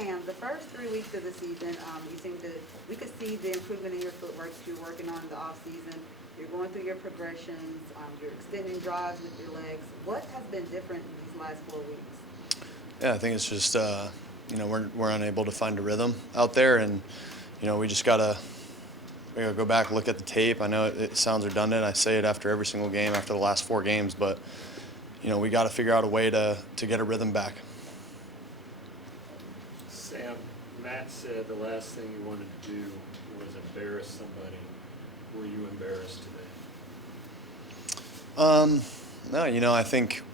Sam, the first 3 weeks of the season, we could see the improvement in your footwork that you're working on in the off season. You're going through your progressions, you're extending drives with your legs. What has been different in these last 4 weeks? Yeah, I think it's just we're unable to find a rhythm out there, and we just gotta go back, look at the tape. I know it sounds redundant. I say it after every single game, after the last 4 games, but we got to figure out a way to get a rhythm back. Sam, Matt said the last thing you wanted to do was embarrass somebody. Were you embarrassed today? No, I think,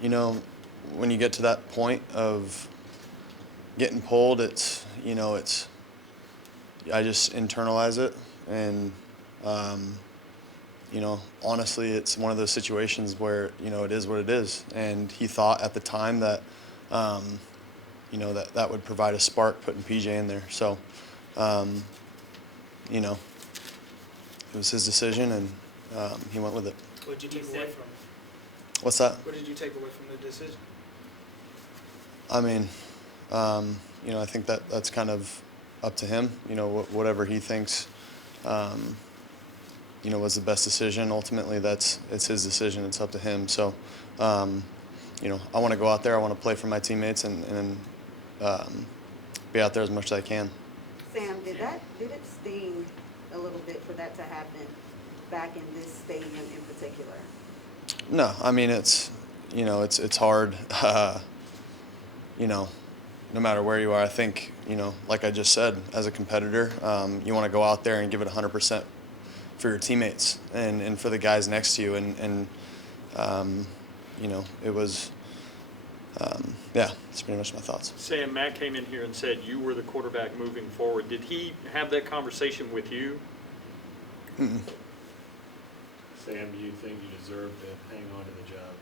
when you get to that point of getting pulled, I just internalize it, and, honestly, it's one of those situations where, it is what it is. And he thought at the time that, that would provide a spark putting PJ in there. So, it was his decision, and he went with it. What did you take away from it? What's that? What did you take away from the decision? I mean, I think that's kind of up to him. Whatever he thinks, was the best decision. Ultimately, it's his decision. It's up to him. So, I want to go out there. I want to play for my teammates and be out there as much as I can. Sam, did it sting a little bit for that to happen back in this stadium in particular? No, I mean it's hard. No matter where you are, I think like I just said, as a competitor, you want to go out there and give it 100% for your teammates and for the guys next to you, and it was. That's pretty much my thoughts. Sam, Matt came in here and said you were the quarterback moving forward. Did he have that conversation with you? Mm-mm. Sam, do you think you deserve to hang on to the job?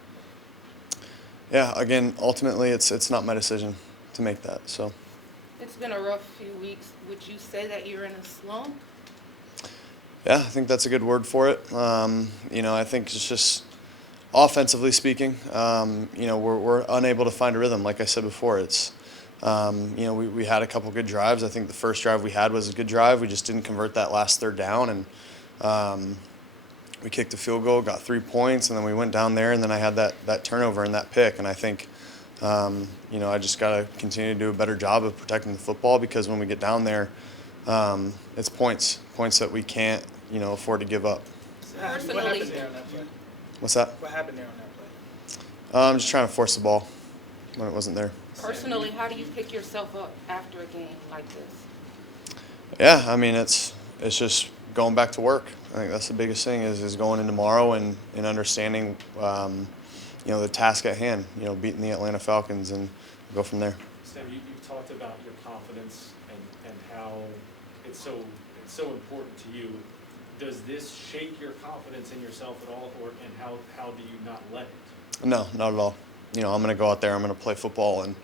Yeah, again, ultimately, it's not my decision to make that. So. It's been a rough few weeks. Would you say that you're in a slump? Yeah, I think that's a good word for it. I think it's just offensively speaking, we're unable to find a rhythm. Like I said before, it's, we had a couple good drives. I think the first drive we had was a good drive. We just didn't convert that last third down, and we kicked a field goal, got 3 points, and then we went down there, and then I had that turnover and that pick. And I think, I just got to continue to do a better job of protecting the football, because when we get down there, it's points that we can't, afford to give up. What happened there on that play? What's that? What happened there on that play? I'm just trying to force the ball when it wasn't there. Personally, how do you pick yourself up after a game like this? Yeah, I mean, it's just going back to work. I think that's the biggest thing is going in tomorrow and understanding, the task at hand, beating the Atlanta Falcons, and go from there. Sam, you've talked about your confidence and how it's so important to you. Does this shake your confidence in yourself at all, and how do you not let it? No, not at all. I'm going to go out there, I'm going to play football and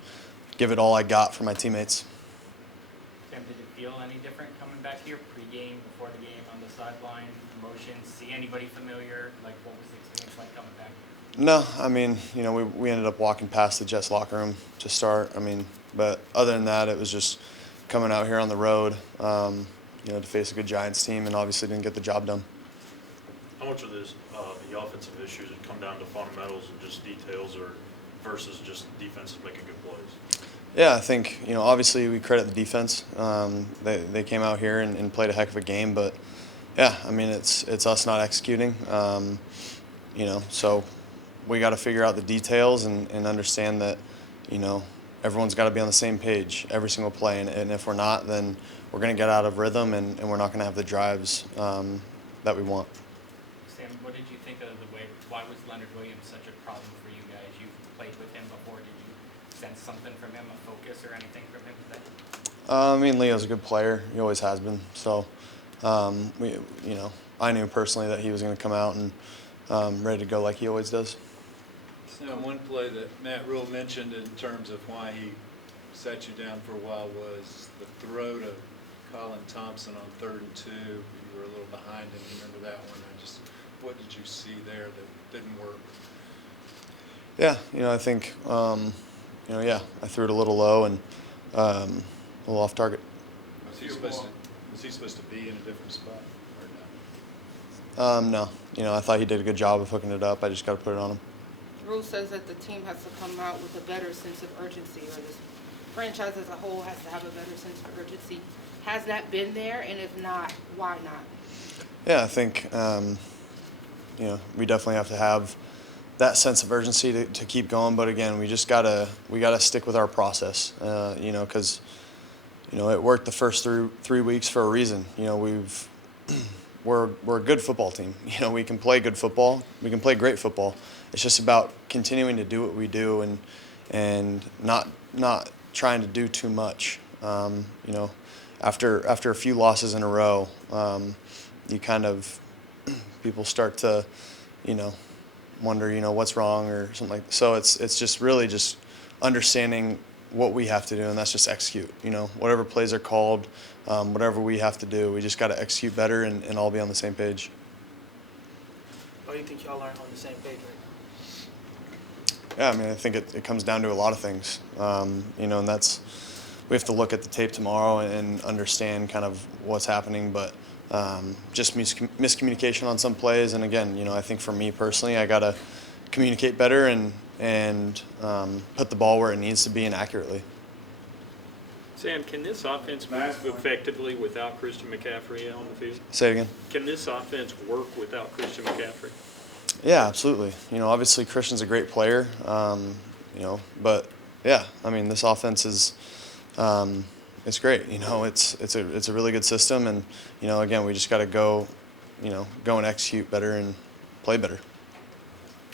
give it all I got for my teammates. Sam, did it feel any different coming back here pre-game, before the game, on the sideline, emotions, see anybody familiar? Like, what was the experience like coming back here? No, I mean, we ended up walking past the Jets locker room to start. I mean, but other than that, it was just coming out here on the road, to face a good Giants team, and obviously didn't get the job done. How much of this, the offensive issues, have come down to fundamentals and just details, or versus just defenses making good plays? Yeah, I think, obviously we credit the defense. They came out here and played a heck of a game, but yeah, I mean, it's us not executing. So we got to figure out the details and understand that, everyone's got to be on the same page every single play, and if we're not, then we're going to get out of rhythm, and we're not going to have the drives that we want. Sam, what did you think of why was Leonard Williams such a problem for you guys? You played with him before. Did you sense something from him, a focus or anything from him today? Leo's a good player. He always has been. So, I knew personally that he was going to come out and ready to go like he always does. So one play that Matt Rule mentioned in terms of why he sat you down for a while was the throw to Colin Thompson on 3rd and 2. You were a little behind him. Remember that one? What did you see there that didn't work? Yeah, I think yeah, I threw it a little low and a little off target. Was he supposed to be in a different spot or no? No, I thought he did a good job of hooking it up. I just got to put it on him. The rule says that the team has to come out with a better sense of urgency, or this franchise as a whole has to have a better sense of urgency. Has that been there? And if not, why not? Yeah, I think, we definitely have to have that sense of urgency to keep going. But again, we gotta stick with our process, because, it worked the first three weeks for a reason. We're a good football team. We can play good football. We can play great football. It's just about continuing to do what we do and not trying to do too much. After a few losses in a row, you kind of people start to, wonder, what's wrong or something like that. So it's just really just understanding what we have to do, and that's just execute. Whatever plays are called, whatever we have to do, we just got to execute better and all be on the same page. Why do you think y'all aren't on the same page right Yeah, I think it comes down to a lot of things, and that's we have to look at the tape tomorrow and understand kind of what's happening, but just miscommunication on some plays, and again, I think for me personally, I got to communicate better and put the ball where it needs to be and accurately. Sam, can this offense move effectively without Christian McCaffrey on the field? Say it again. Can this offense work without Christian McCaffrey? Yeah, absolutely. Obviously Christian's a great player, but yeah, this offense is it's great. It's a really good system, and again, we just got to go and execute better and play better.